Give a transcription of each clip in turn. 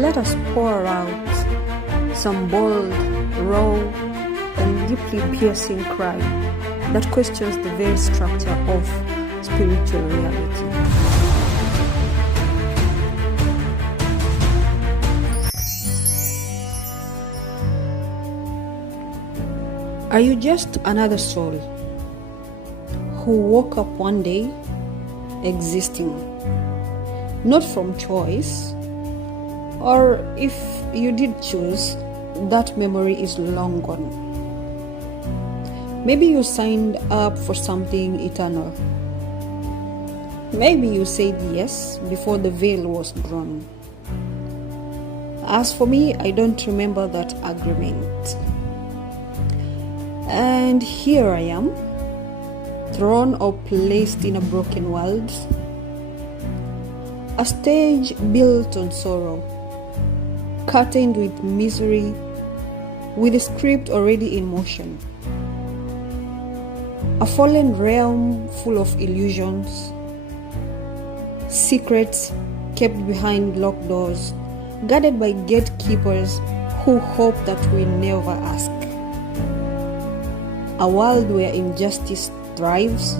let us pour out some bold, raw, and deeply piercing cry that questions the very structure of spiritual reality. Are you just another soul who woke up one day existing, not from choice, or if you did choose, that memory is long gone? Maybe you signed up for something eternal. Maybe you said yes before the veil was drawn. As for me, I don't remember that agreement. And here I am, thrown or placed in a broken world, a stage built on sorrow, curtained with misery, with a script already in motion. A fallen realm full of illusions, secrets kept behind locked doors, guarded by gatekeepers who hope that we never ask. A world where injustice thrives,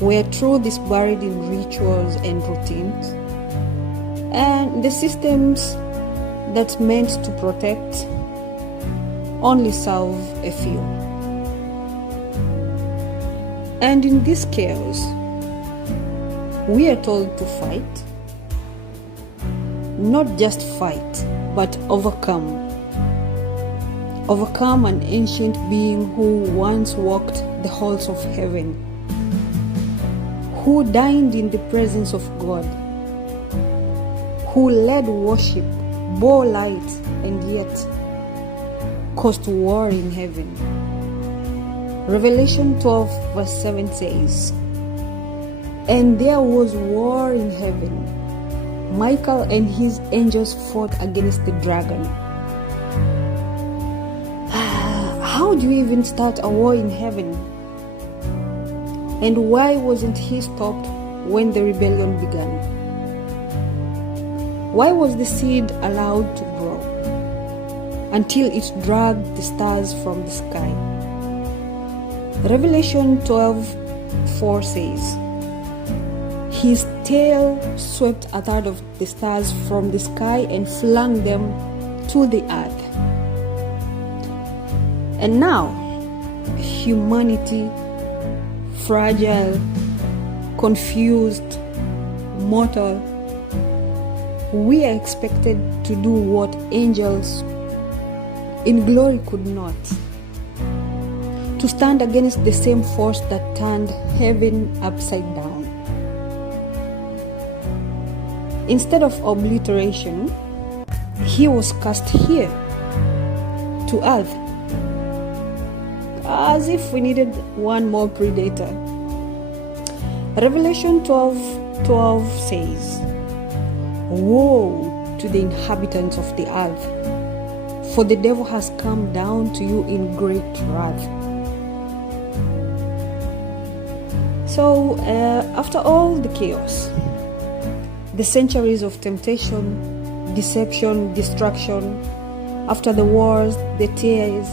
where truth is buried in rituals and routines, and the systems that meant to protect only serve a few. And in this chaos, we are told to fight, not just fight, but overcome. Overcome an ancient being who once walked the halls of heaven, who dined in the presence of God, who led worship, bore light, and yet caused war in heaven. Revelation 12 verse 7 says, "And there was war in heaven. Michael and his angels fought against the dragon." How do you even start a war in heaven? And why wasn't he stopped when the rebellion began? Why was the seed allowed to grow until it dragged the stars from the sky? Revelation 12:4 says, "His tail swept a third of the stars from the sky and flung them to the earth." And now, humanity, fragile, confused, mortal, we are expected to do what angels in glory could not, to stand against the same force that turned heaven upside down. Instead of obliteration, he was cast here, to earth, as if we needed one more predator. Revelation 12:12 says, "Woe to the inhabitants of the earth, for the devil has come down to you in great wrath." So, after all the chaos, the centuries of temptation, deception, destruction, after the wars, the tears,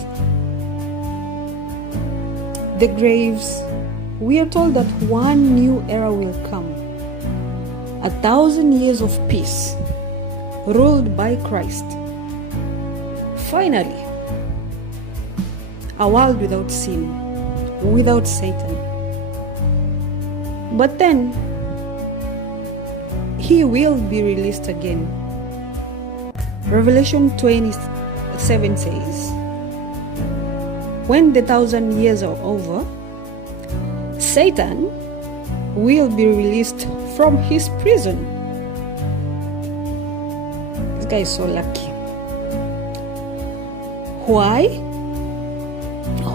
the graves, we are told that one new era will come. 1,000 years of peace, ruled by Christ. Finally, a world without sin, without Satan. But then, he will be released again. Revelation 27 says, "When the 1,000 years are over, Satan will be released from his prison." This guy is so lucky. Why?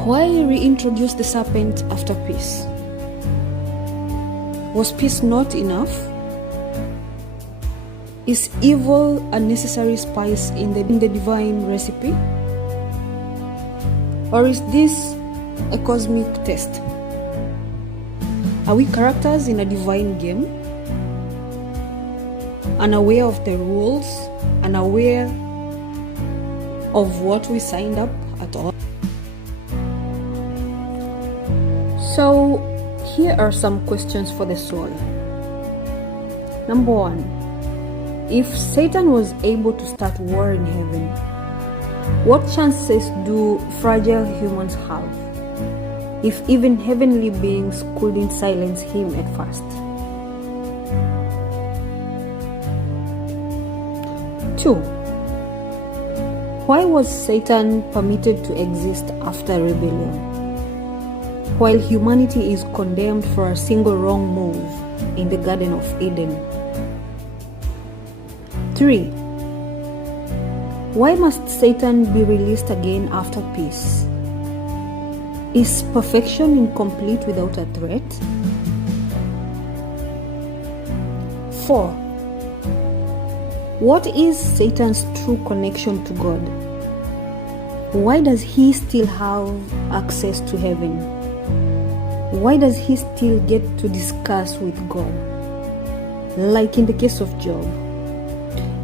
Why reintroduce the serpent after peace? Was peace not enough? Is evil a necessary spice in the divine recipe? Or is this a cosmic test? Are we characters in a divine game, unaware of the rules unaware of what we signed up at all? So, here are some questions for the soul. Number 1. If Satan was able to start war in heaven, what chances do fragile humans have if even heavenly beings couldn't silence him at first? 2. Why was Satan permitted to exist after rebellion, while humanity is condemned for a single wrong move in the Garden of Eden? 3. Why must Satan be released again after peace? Is perfection incomplete without a threat? 4. What is Satan's true connection to God? Why does he still have access to heaven? Why does he still get to discuss with God? Like in the case of Job.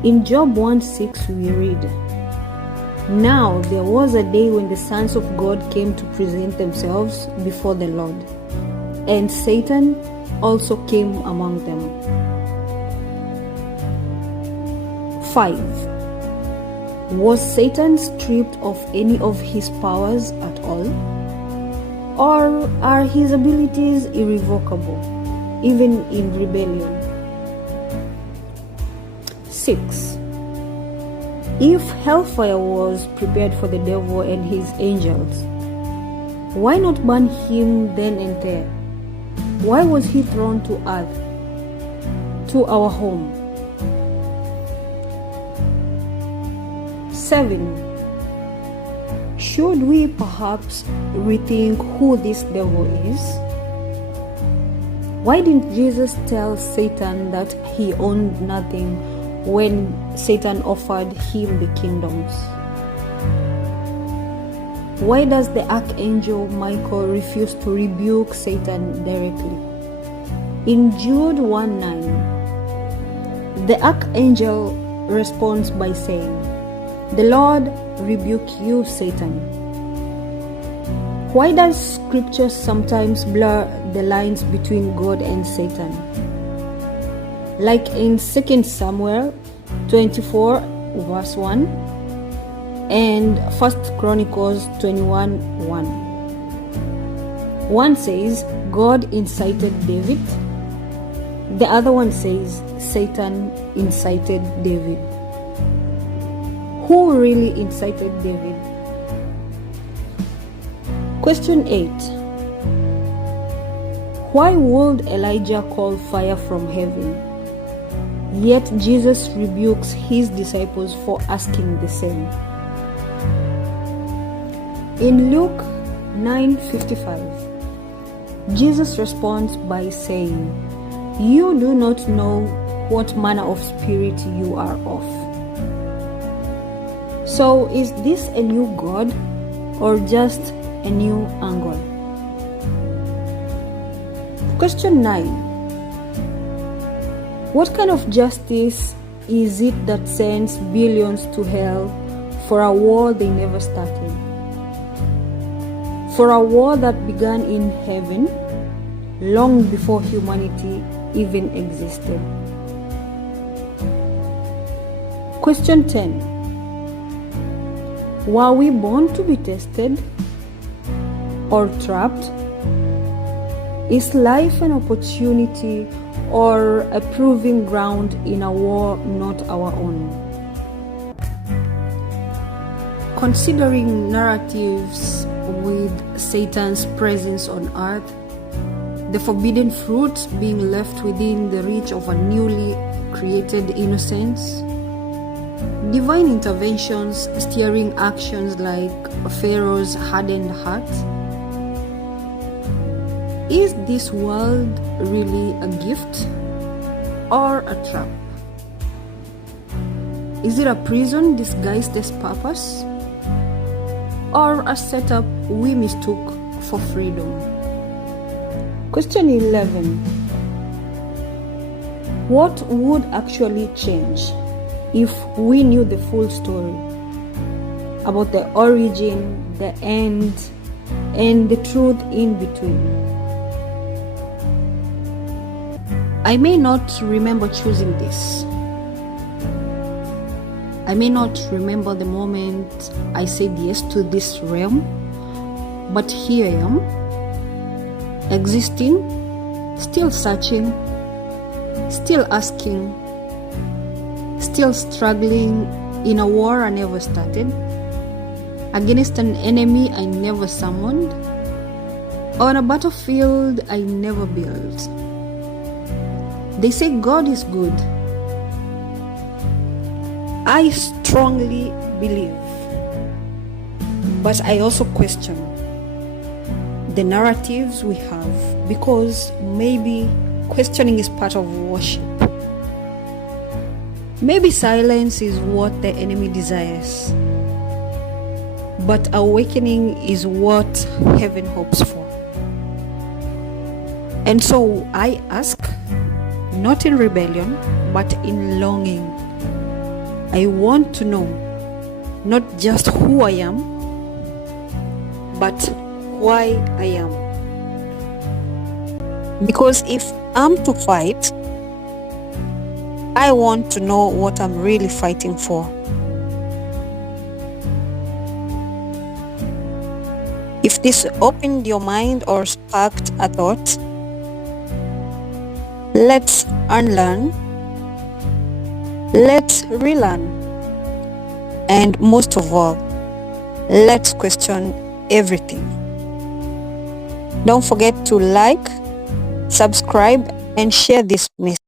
In Job 1:6 we read, "Now there was a day when the sons of God came to present themselves before the Lord, and Satan also came among them." 5. Was Satan stripped of any of his powers at all? Or are his abilities irrevocable, even in rebellion? 6. If hellfire was prepared for the devil and his angels, why not burn him then and there? Why was he thrown to earth, to our home? 7. Should we perhaps rethink who this devil is? Why didn't Jesus tell Satan that he owned nothing when Satan offered him the kingdoms? Why does the archangel Michael refuse to rebuke Satan directly? In Jude 1:9, the archangel responds by saying, "The Lord rebuke you, Satan." Why does scripture sometimes blur the lines between God and Satan? Like in 2 Samuel 24 verse 1 and 1 Chronicles 21:1. One says God incited David, the other one says Satan incited David. Who really incited David? Question 8. Why would Elijah call fire from heaven? Yet Jesus rebukes his disciples for asking the same. In Luke 9:55, Jesus responds by saying, "You do not know what manner of spirit you are of." So, is this a new God or just a new angle? Question 9. What kind of justice is it that sends billions to hell for a war they never started? For a war that began in heaven long before humanity even existed. Question 10. Were we born to be tested or trapped? Is life an opportunity or a proving ground in a war not our own? Considering narratives with Satan's presence on earth, the forbidden fruit being left within the reach of a newly created innocence, divine interventions steering actions like Pharaoh's hardened heart, is this world really a gift or a trap? Is it a prison disguised as purpose, or a setup we mistook for freedom? Question 11. What would actually change if we knew the full story about the origin, the end, and the truth in between. I may not remember choosing this. I may not remember the moment I said yes to this realm, but here I am, existing, still searching, still asking, still struggling in a war I never started, against an enemy I never summoned, on a battlefield I never built. They say God is good. I strongly believe, but I also question the narratives we have, because maybe questioning is part of worship. Maybe silence is what the enemy desires, but awakening is what heaven hopes for. And so I ask, not in rebellion, but in longing. I want to know not just who I am, but why I am. Because if I'm to fight, I want to know what I'm really fighting for. If this opened your mind or sparked a thought, let's unlearn, let's relearn, and most of all, let's question everything. Don't forget to like, subscribe, and share this message.